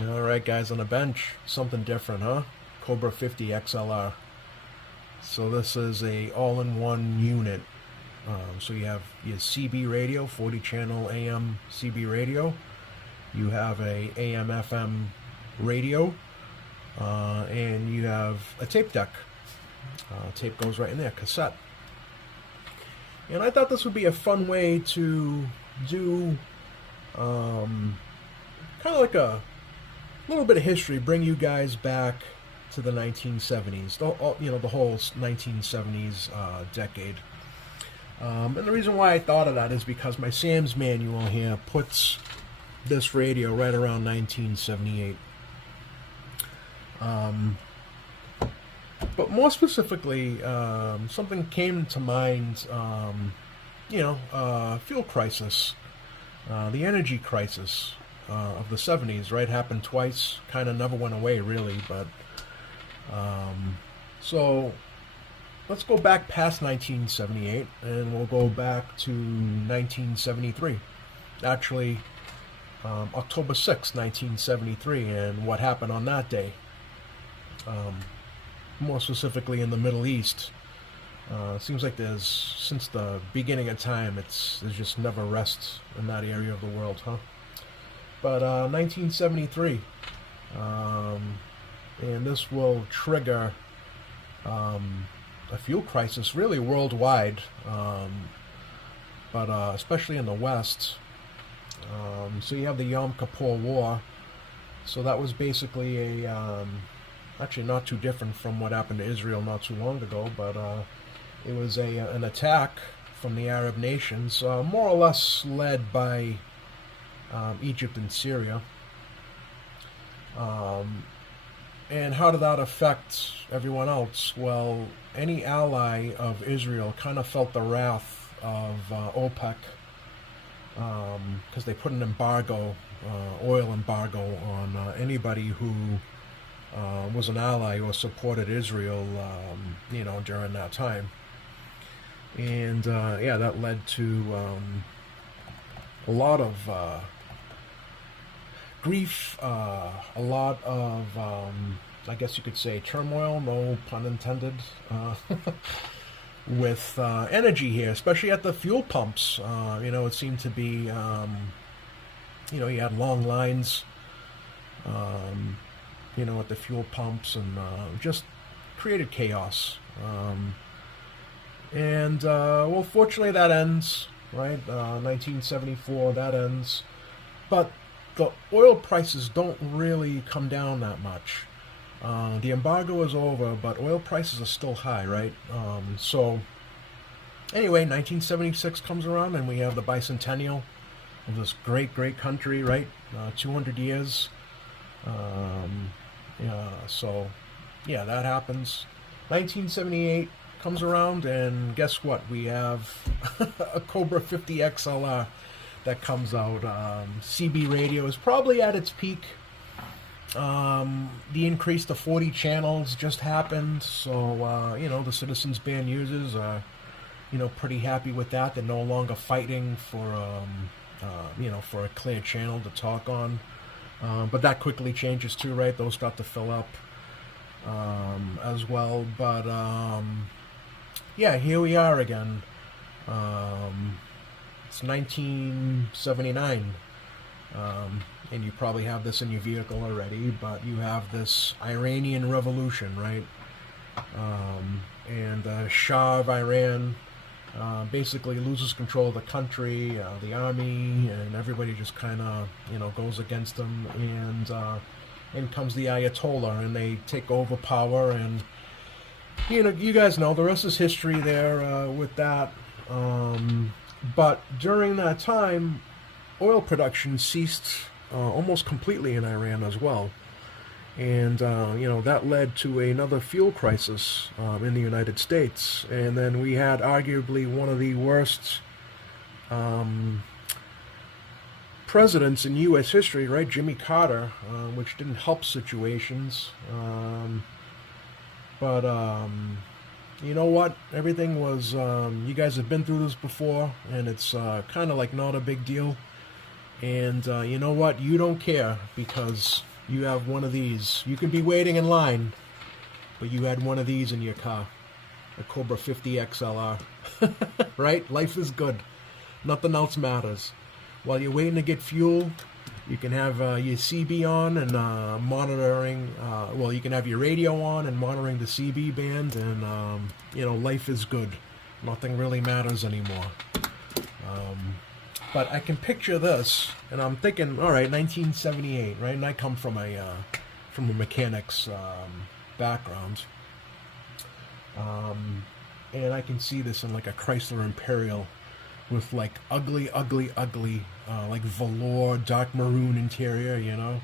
All right, guys, on the bench, something different, huh? Cobra 50 XLR. So this is a all-in-one unit. So you have your CB radio, 40 channel AM CB radio. You have a AM FM radio, and you have a tape deck. Tape goes right in there, cassette. And I thought this would be a fun way to do kind of like a little bit of history, bring you guys back to the 1970s, the whole 1970s decade. And the reason why I thought of that is because my Sam's manual here puts this radio right around 1978. But more specifically, something came to mind, fuel crisis, the energy crisis of the 70s, right? Happened twice, kind of never went away, really. But so let's go back past 1978, and we'll go back to 1973. Actually, October 6th, 1973, and what happened on that day. More specifically in the Middle East. Seems like since the beginning of time, there's just never rest in that area of the world, huh? But 1973, and this will trigger a fuel crisis really worldwide, but especially in the West. So you have the Yom Kippur War. So that was basically actually not too different from what happened to Israel not too long ago, but it was an attack from the Arab nations, more or less led by Egypt and Syria. And how did that affect everyone else? Well, any ally of Israel kind of felt the wrath of OPEC, because they put an embargo, oil embargo, on anybody who was an ally or supported Israel, during that time. And that led to a lot of grief, a lot of, I guess you could say, turmoil, no pun intended, with energy here, especially at the fuel pumps. It seemed to be, you had long lines, at the fuel pumps, and just created chaos. Fortunately that ends, right? 1974, that ends. But the oil prices don't really come down that much. The embargo is over, but oil prices are still high, right? Anyway, 1976 comes around, and we have the bicentennial of this great, great country, right? 200 years. That happens. 1978 comes around, and guess what? We have a Cobra 50 XLR that comes out. CB radio is probably at its peak. The increase to 40 channels just happened, so the citizens band users are pretty happy with that. They're no longer fighting for for a clear channel to talk on. But that quickly changes too, right? Those start to fill up as well. But here we are again. It's 1979, and you probably have this in your vehicle already, but you have this Iranian Revolution, right? And the Shah of Iran basically loses control of the country, the army, and everybody just kind of, goes against them, and in comes the Ayatollah, and they take over power, and, you guys know, the rest is history there with that. But during that time, oil production ceased almost completely in Iran as well. And, that led to another fuel crisis in the United States. And then we had arguably one of the worst presidents in U.S. history, right? Jimmy Carter, which didn't help situations. But you know what? Everything was, you guys have been through this before, and it's kind of like not a big deal. And you know what? You don't care, because you have one of these. You could be waiting in line, but you had one of these in your car. A Cobra 50 XLR. Right? Life is good. Nothing else matters. While you're waiting to get fuel, you can have your CB on and monitoring. Well, you can have your radio on and monitoring the CB band, and you know, life is good. Nothing really matters anymore. But I can picture this, and I'm thinking, all right, 1978, right? And I come from a mechanic's background, and I can see this in like a Chrysler Imperial with like ugly, like velour, dark maroon interior, you know,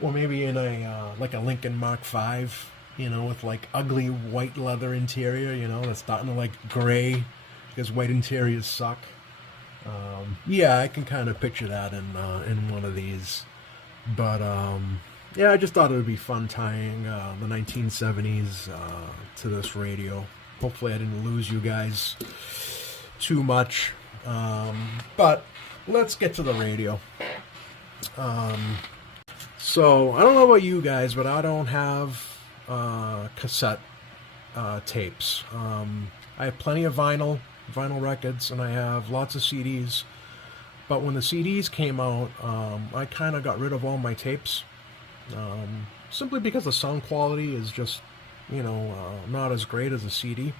or maybe in a like a Lincoln Mark V, you know, with like ugly white leather interior, you know, that's starting to like gray because white interiors suck. Yeah, I can kind of picture that in one of these, but yeah, I just thought it would be fun tying the 1970s to this radio. Hopefully, I didn't lose you guys too much, but let's get to the radio. So I don't know about you guys, but I don't have cassette tapes. I have plenty of vinyl records, and I have lots of CDs. But when the CDs came out, I kind of got rid of all my tapes, simply because the sound quality is just, you know, not as great as a CD.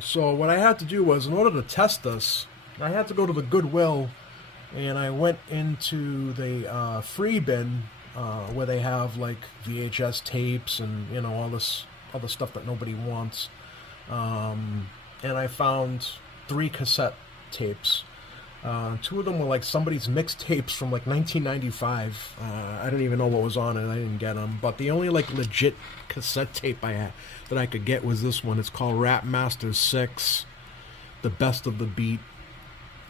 So what I had to do was, in order to test this, I had to go to the Goodwill, and I went into the free bin where they have like VHS tapes and, you know, all this other stuff that nobody wants. And I found 3 cassette tapes. 2 of them were like somebody's mixtapes from like 1995. I don't even know what was on it. I didn't get them. But the only like legit cassette tape I had that I could get was this one. It's called Rap Masters 6, The Best of the Beat.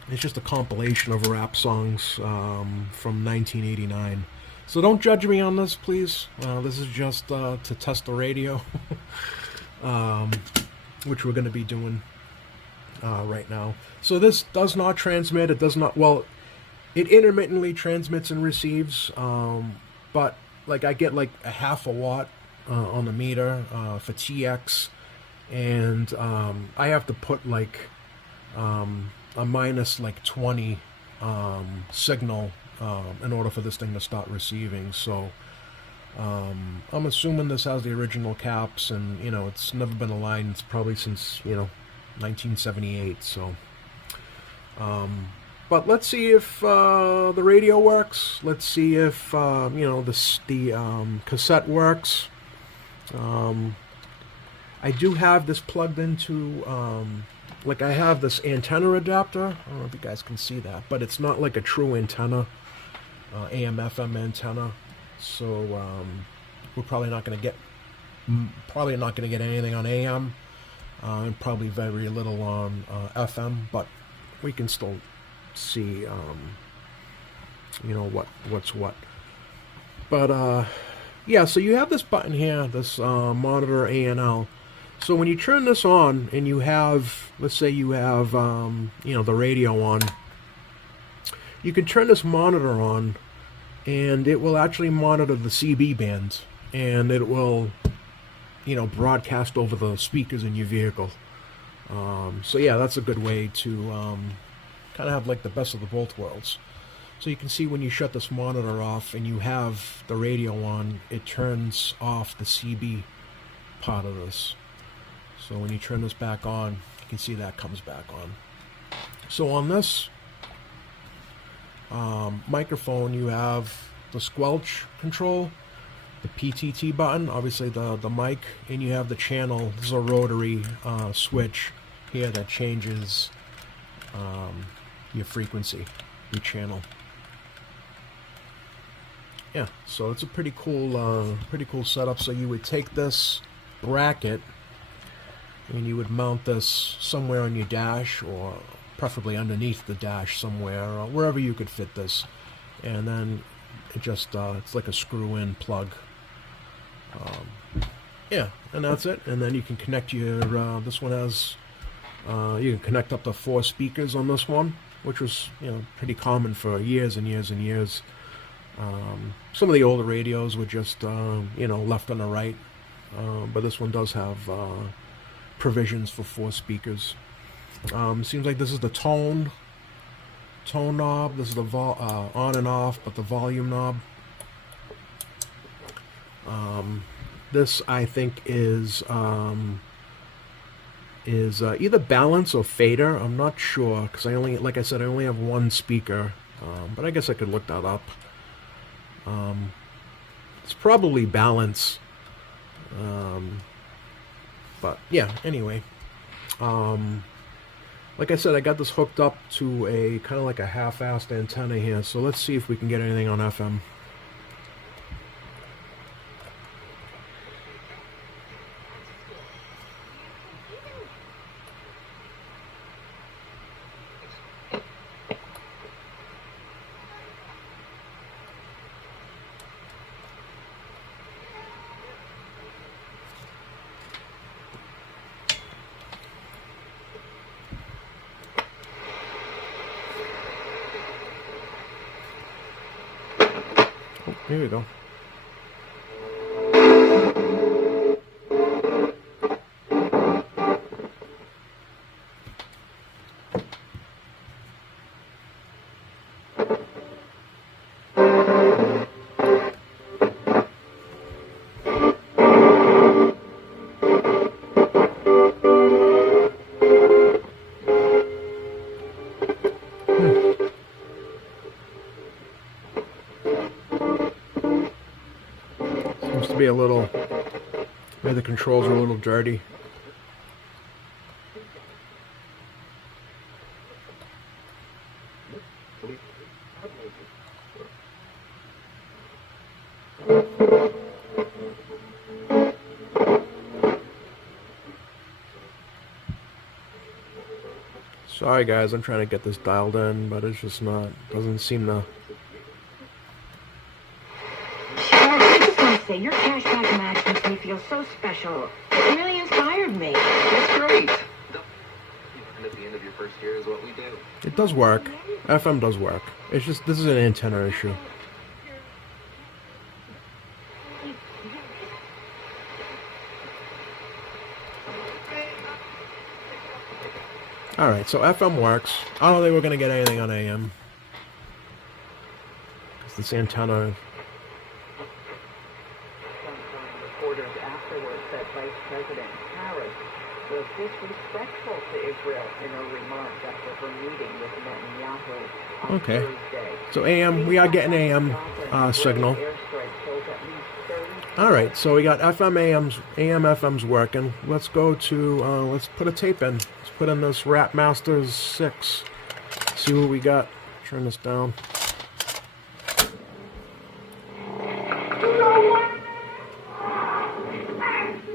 It's just a compilation of rap songs from 1989. So don't judge me on this, please. This is just to test the radio, which we're going to be doing right now. So this does not transmit. It does not. Well, it intermittently transmits and receives, but like I get like a half a watt on the meter for TX, and I have to put like a minus like 20 signal in order for this thing to start receiving. So I'm assuming this has the original caps, and you know, it's never been aligned. It's probably since, you know, 1978. So but let's see if the radio works. Let's see if you know, the cassette works. I do have this plugged into like I have this antenna adapter. I don't know if you guys can see that, but it's not like a true antenna, AM FM antenna. So we're probably not going to get anything on AM, and probably very little on FM. But we can still see, you know, what's what. But yeah, so you have this button here, this monitor ANL. So when you turn this on and you have, let's say you have, you know, the radio on, you can turn this monitor on, and it will actually monitor the CB band, and it will, you know, broadcast over the speakers in your vehicle. So yeah, that's a good way to kind of have like the best of the both worlds. So you can see when you shut this monitor off and you have the radio on, it turns off the CB part of this. So when you turn this back on, you can see that comes back on. So on this microphone, you have the squelch control, the PTT button, obviously the mic, and you have the channel. This is a rotary switch here that changes your frequency, your channel. Yeah, so it's a pretty cool setup. So you would take this bracket and you would mount this somewhere on your dash, or preferably underneath the dash somewhere, or wherever you could fit this. And then it just it's like a screw-in plug. Yeah, and that's it. And then you can connect your this one has you can connect up to 4 speakers on this one, which was, you know, pretty common for years and years and years. Some of the older radios were just, you know, left on the right. But this one does have provisions for 4 speakers. Seems like this is the tone knob. This is the on and off, but the volume knob. This I think is either balance or fader. I'm not sure because like I said, I only have 1 speaker, but I guess I could look that up. It's probably balance, but yeah. Anyway, like I said, I got this hooked up to a kind of like a half-assed antenna here. So let's see if we can get anything on FM. Here we go. Seems to be a little, maybe the controls are a little dirty. Sorry guys, I'm trying to get this dialed in, but it's just not, doesn't seem to. I just want to say, your cashback match makes me feel so special. It really inspired me. That's great. And at the end of your first year is what we do. It does work. FM does work. It's just, this is an antenna issue. Alright, so FM works. I don't think we're going to get anything on AM. Because this antenna... Reporters afterwards said Vice President Harris was disrespectful to Israel in her remarks after her meeting with Netanyahu on Thursday. So AM, we are getting AM signal. Alright, so we got FM, AM, FM's working. Let's go to, let's put a tape in. Let's put in this Rap Masters 6. See what we got. Turn this down.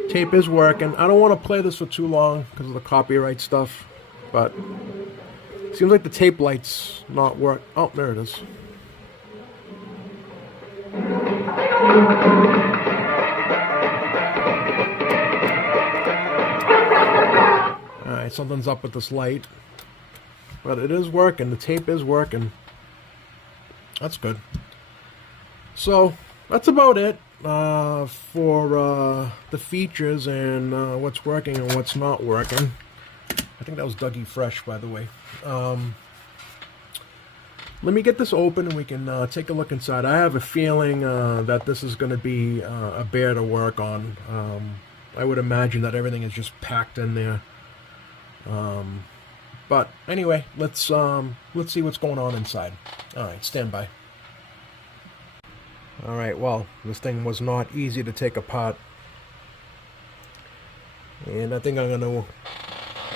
Tape is working. I don't want to play this for too long because of the copyright stuff, but it seems like the tape light's not work. Oh, there it is. Alright, something's up with this light, but it is working. The tape is working. That's good. So that's about it for the features and what's working and what's not working. I think that was Dougie Fresh, by the way. Let me get this open and we can take a look inside. I have a feeling that this is going to be a bear to work on. I would imagine that everything is just packed in there. But anyway, let's see what's going on inside. All right, stand by. All right, well, this thing was not easy to take apart, and I think I'm gonna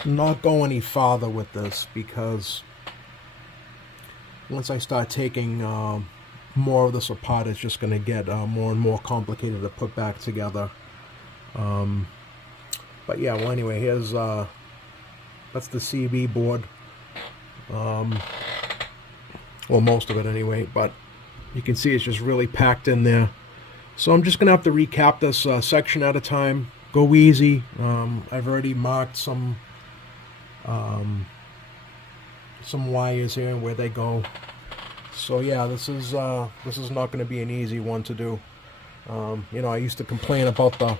not go any farther with this because once I start taking more of this apart, it's just gonna get more and more complicated to put back together. But yeah, well, anyway, here's that's the CB board. Well, most of it anyway, but you can see it's just really packed in there. So I'm just gonna have to recap this section at a time. Go easy. I've already marked some wires here where they go. So yeah, this is not going to be an easy one to do. You know, I used to complain about the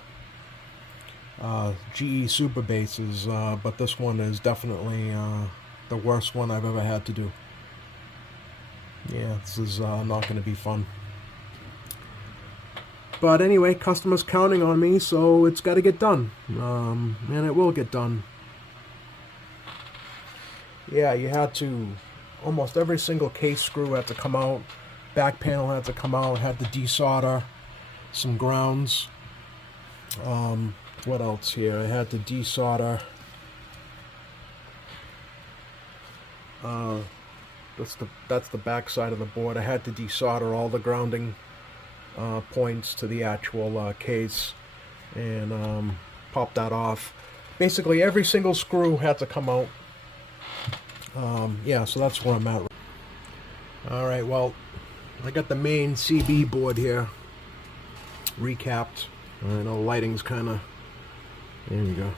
GE Super Basses, but this one is definitely the worst one I've ever had to do. Yeah, this is not going to be fun. But anyway, customers counting on me, so it's got to get done. And it will get done. Yeah, you had to, almost every single case screw had to come out. Back panel had to come out, had to desolder some grounds. What else here? I had to desolder. That's the back side of the board. I had to desolder all the grounding points to the actual case and pop that off. Basically, every single screw had to come out. Yeah, so that's where I'm at. All right, well, I got the main CB board here recapped. I know the lighting's kind of. There you go.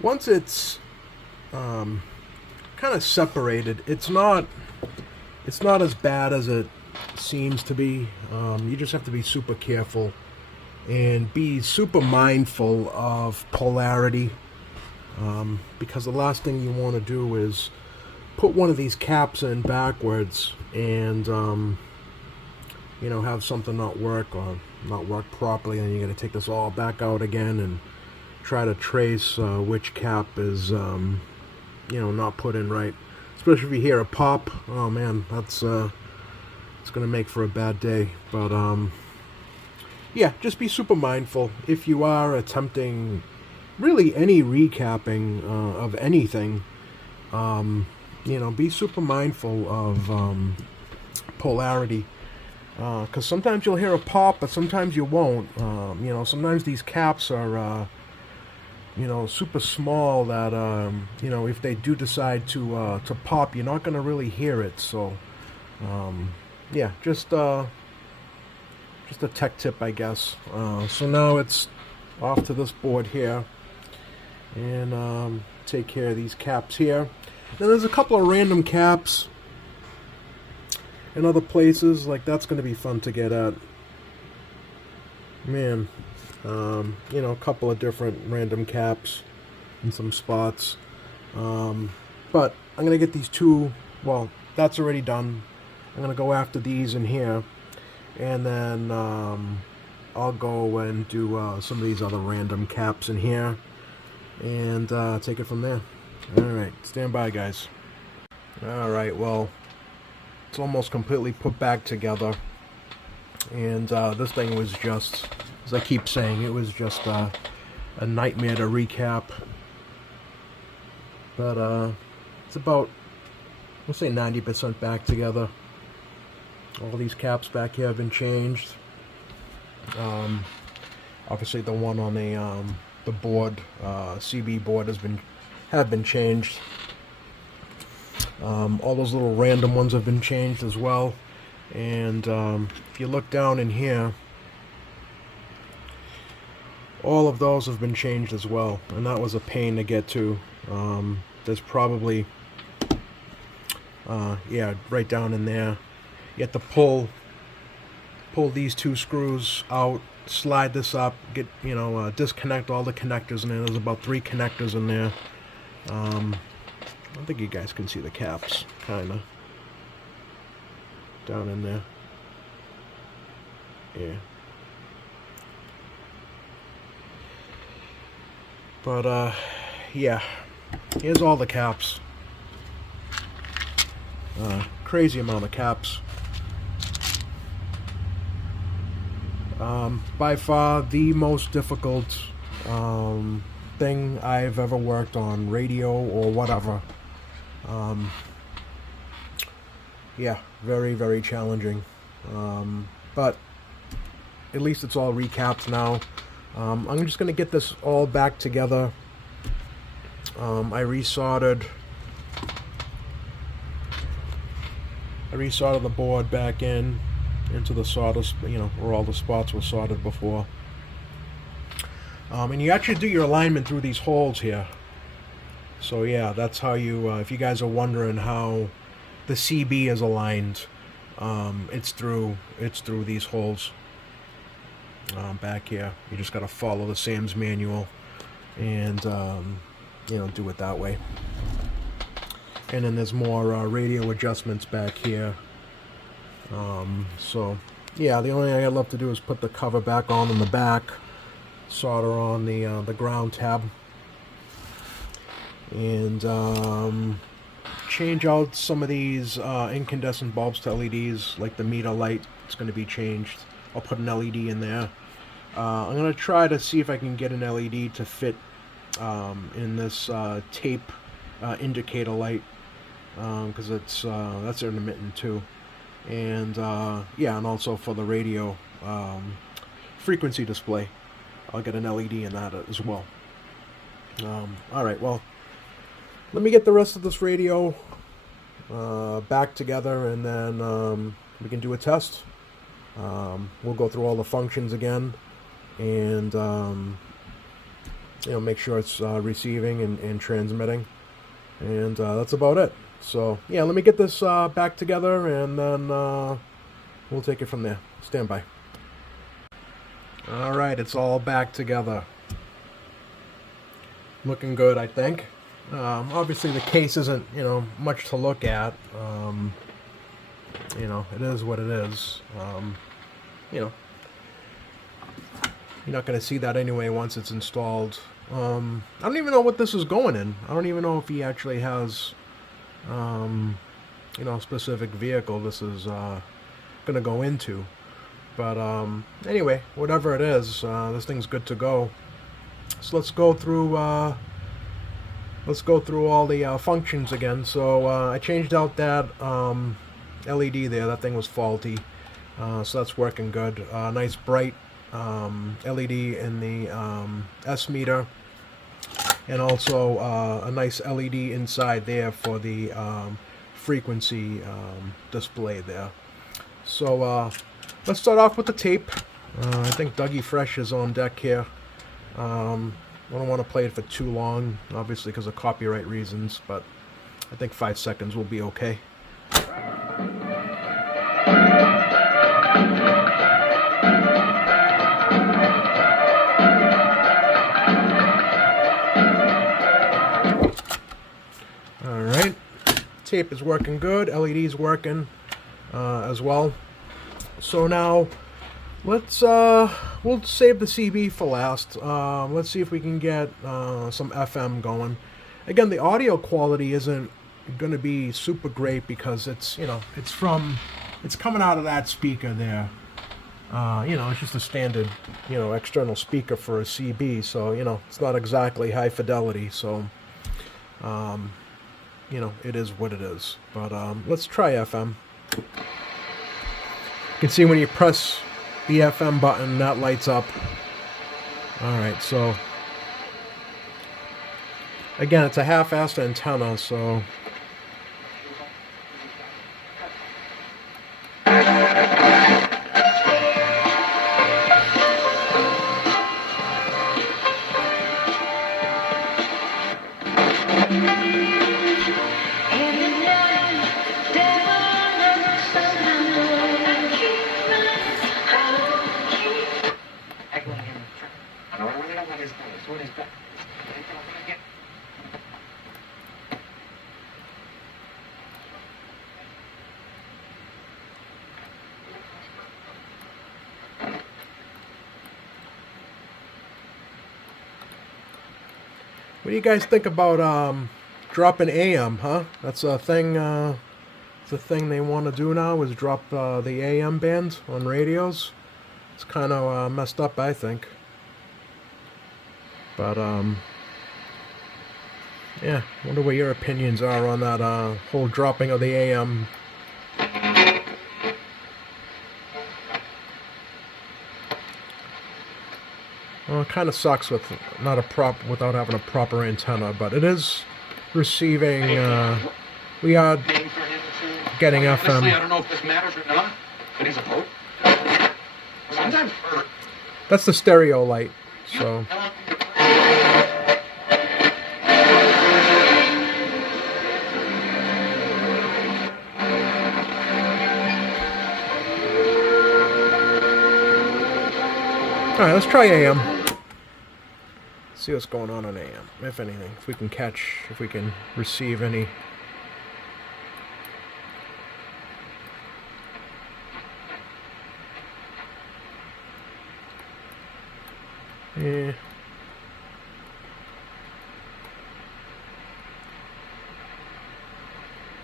Once it's kind of separated, it's not as bad as it seems to be. You just have to be super careful and be super mindful of polarity, because the last thing you want to do is put one of these caps in backwards and you know, have something not work or not work properly, and you got to take this all back out again and try to trace which cap is you know, not put in right. Especially if you hear a pop, oh man, that's it's gonna make for a bad day. But yeah, just be super mindful if you are attempting really any recapping of anything. You know, be super mindful of polarity, because sometimes you'll hear a pop, but sometimes you won't. You know, sometimes these caps are you know, super small that you know, if they do decide to pop, you're not going to really hear it. So yeah, just a tech tip, I guess. So now it's off to this board here and take care of these caps here. Now there's a couple of random caps in other places, like that's going to be fun to get at. Man, you know, a couple of different random caps in some spots. But I'm going to get these two, well, that's already done. I'm going to go after these in here, and then I'll go and do some of these other random caps in here and take it from there. Alright, stand by, guys. Alright, well, it's almost completely put back together, and this thing was just, as I keep saying, it was just a nightmare to recap. But it's about, let's say 90% back together. All these caps back here have been changed. Obviously the one on the board, CB board, have been changed. All those little random ones have been changed as well. And if you look down in here, all of those have been changed as well, and that was a pain to get to. There's probably yeah, right down in there. You have to pull these two screws out, slide this up, get, you know, disconnect all the connectors in there. There's about 3 connectors in there. I don't think you guys can see the caps, kinda down in there. Yeah. But yeah, here's all the caps. Crazy amount of caps. By far the most difficult thing I've ever worked on, radio or whatever. Yeah, very, very challenging. But at least it's all recapped now. I'm just going to get this all back together. I resoldered the board back into the solder, you know, where all the spots were soldered before. And you actually do your alignment through these holes here. So yeah, that's how you, if you guys are wondering how the CB is aligned, it's through these holes back here. You just got to follow the Sam's manual and you know, do it that way. And then there's more radio adjustments back here. So yeah, the only thing I'd love to do is put the cover back on in the back, solder on the ground tab, and change out some of these incandescent bulbs to LEDs, like the meter light. It's going to be changed. I'll put an LED in there. I'm going to try to see if I can get an LED to fit in this tape indicator light, because that's intermittent too. And yeah, and also for the radio frequency display, I'll get an LED in that as well. Alright, well, let me get the rest of this radio back together, and then we can do a test. We'll go through all the functions again, and you know, make sure it's receiving and transmitting, and that's about it. So yeah, let me get this back together, and then we'll take it from there. Stand by. Alright, it's all back together. Looking good, I think. Obviously the case isn't, you know, much to look at. You know, it is what it is. You know, you're not going to see that anyway once it's installed. I don't even know what this is going in. I don't even know if he actually has you know, a specific vehicle this is going to go into. But anyway, whatever it is, this thing's good to go. So let's go through all the functions again. So I changed out that LED there. That thing was faulty, so that's working good. Nice bright LED in the S meter, and also a nice LED inside there for the frequency display there. So let's start off with the tape. I think Dougie Fresh is on deck here. I don't want to play it for too long, obviously because of copyright reasons, but I think 5 seconds will be okay. Alright, tape is working good, LED's working as well. So now let's we'll save the CB for last. Let's see if we can get some FM going. Again, the audio quality isn't going to be super great because it's, you know, it's coming out of that speaker there. You know, it's just a standard, you know, external speaker for a CB, so, you know, it's not exactly high fidelity, so you know, it is what it is. But let's try FM. You can see when you press the FM button, that lights up. Alright, so again, it's a half-assed antenna, so what do you guys think about dropping AM, huh? That's a thing. It's a thing they want to do now, is drop the AM band on radios. It's kind of messed up, I think. But yeah, wonder what your opinions are on that whole dropping of the AM. Well, it kind of sucks with without having a proper antenna, but it is receiving. We are getting FM. Honestly, I don't know if this matters or not, but he's a vote. Sometimes. That's the stereo light. So. Alright, let's try AM. See what's going on AM, if anything. If we can catch, if we can receive any. Yeah.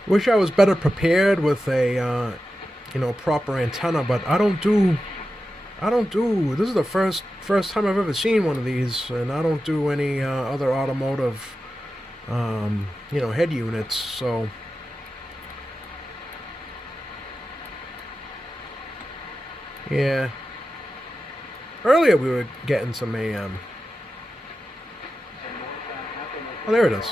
Wish I was better prepared with a, you know, proper antenna, but I don't do. This is the first time I've ever seen one of these, and I don't do any other automotive, you know, head units. So, yeah. Earlier we were getting some AM. Oh, there it is.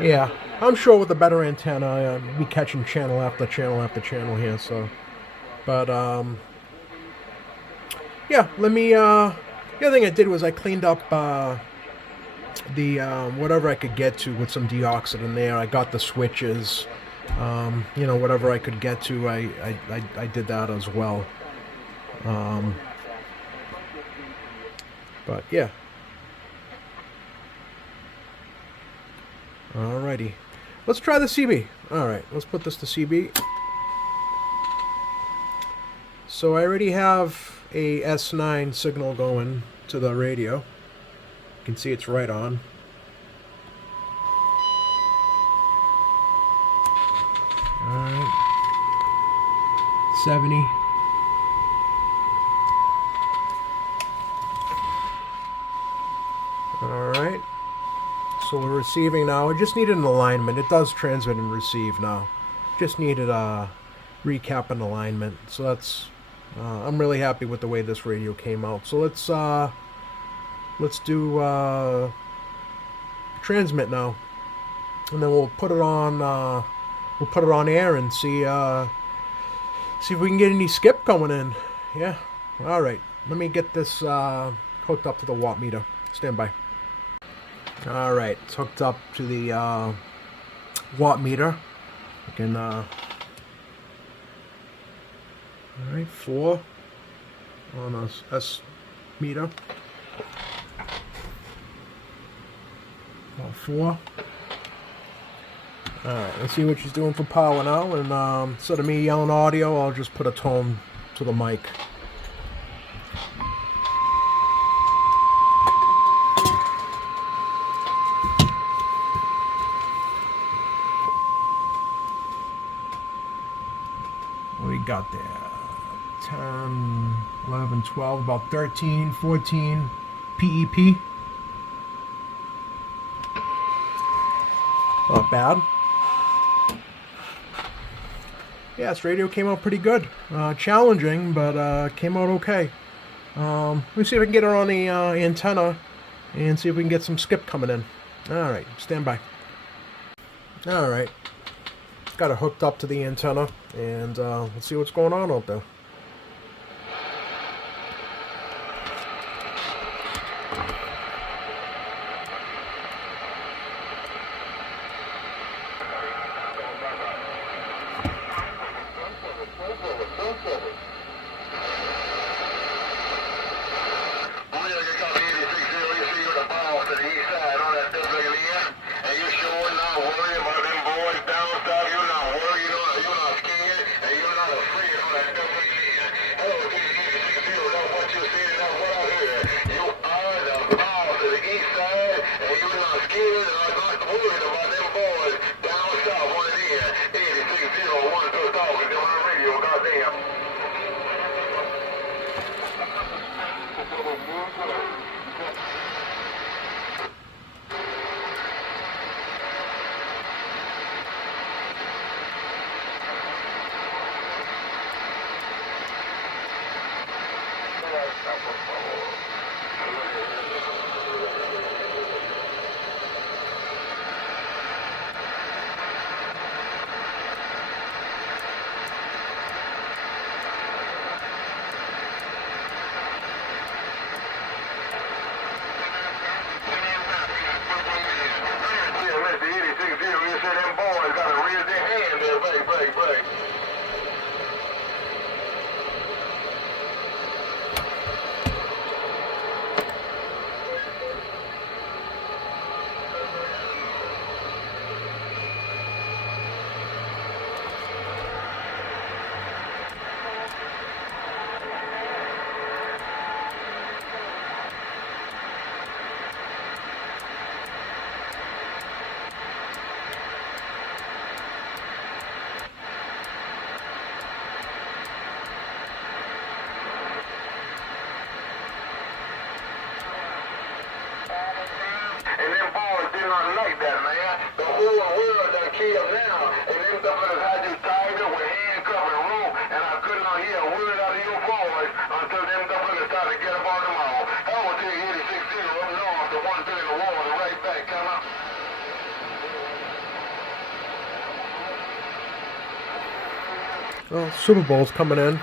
Yeah, I'm sure with a better antenna, I'd be catching channel after channel after channel here. So, but yeah, let me. The other thing I did was I cleaned up the whatever I could get to with some deoxit in there. I got the switches, you know, whatever I could get to. I did that as well. But yeah. Alrighty. Let's try the CB. Alright, let's put this to CB. So I already have a S9 signal going to the radio. You can see it's right on. Alright. 70. Alright. So we're receiving now. I just needed an alignment. It does transmit and receive now. Just needed a recap and alignment. So that's I'm really happy with the way this radio came out. So let's do transmit now, and then we'll put it on air and see if we can get any skip coming in. Yeah. All right. Let me get this hooked up to the watt meter. Stand by. All right, it's hooked up to the watt meter. You can, all right, 4 on a S meter. About 4. All right, let's see what she's doing for power now. And instead of me yelling audio, I'll just put a tone to the mic. We got there 10, 11, 12, about 13, 14 PEP. Not bad. Yeah, this radio came out pretty good. Challenging, but came out okay. Let me see if I can get her on the antenna and see if we can get some skip coming in. Alright, stand by. Alright. Got it hooked up to the antenna, and let's see what's going on out there. Well, Super Bowl's coming in.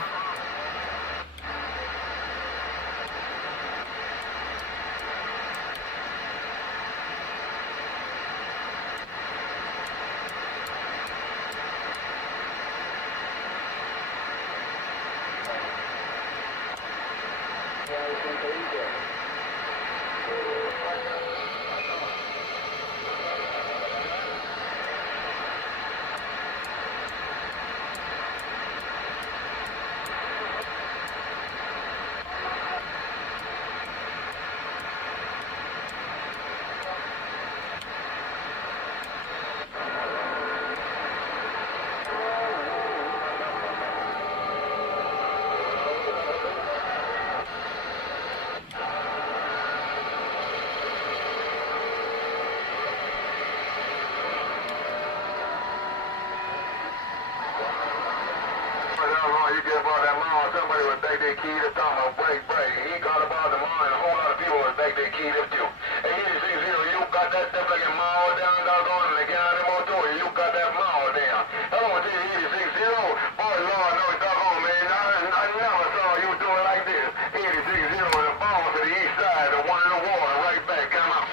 You get about that mall, somebody would take their key to talk about break. He got about the mall, and a whole lot of people would take their key to too. Hey, you got that stuff like a mall down, doggone, and they get out of the motor, you got that mall down. I'm gonna tell you, 86-0, boy, Lord, no, doggone, man, I never saw you do it like this. 86-0, and the ball to the east side, the one in the water, right back, come out.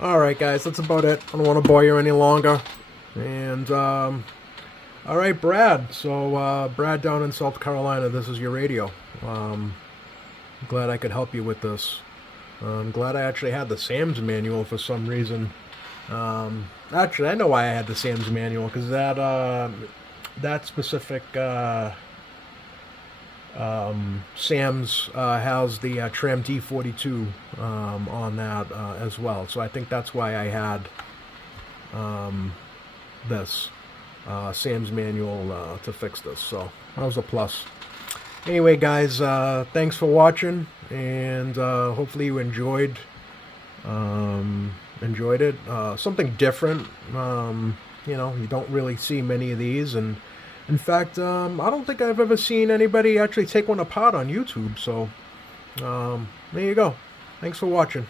Alright guys, that's about it. I don't want to bore you any longer. And, alright Brad. So, Brad down in South Carolina, this is your radio. Glad I could help you with this. I'm glad I actually had the Sam's manual for some reason. Actually, I know why I had the Sam's manual, because that specific, Sam's has the Tram D42 on that as well, so I think that's why I had this Sam's manual to fix this, so that was a plus. Anyway guys, thanks for watching, and hopefully you enjoyed it. Something different. You know, you don't really see many of these, and in fact, I don't think I've ever seen anybody actually take one apart on YouTube, so there you go. Thanks for watching.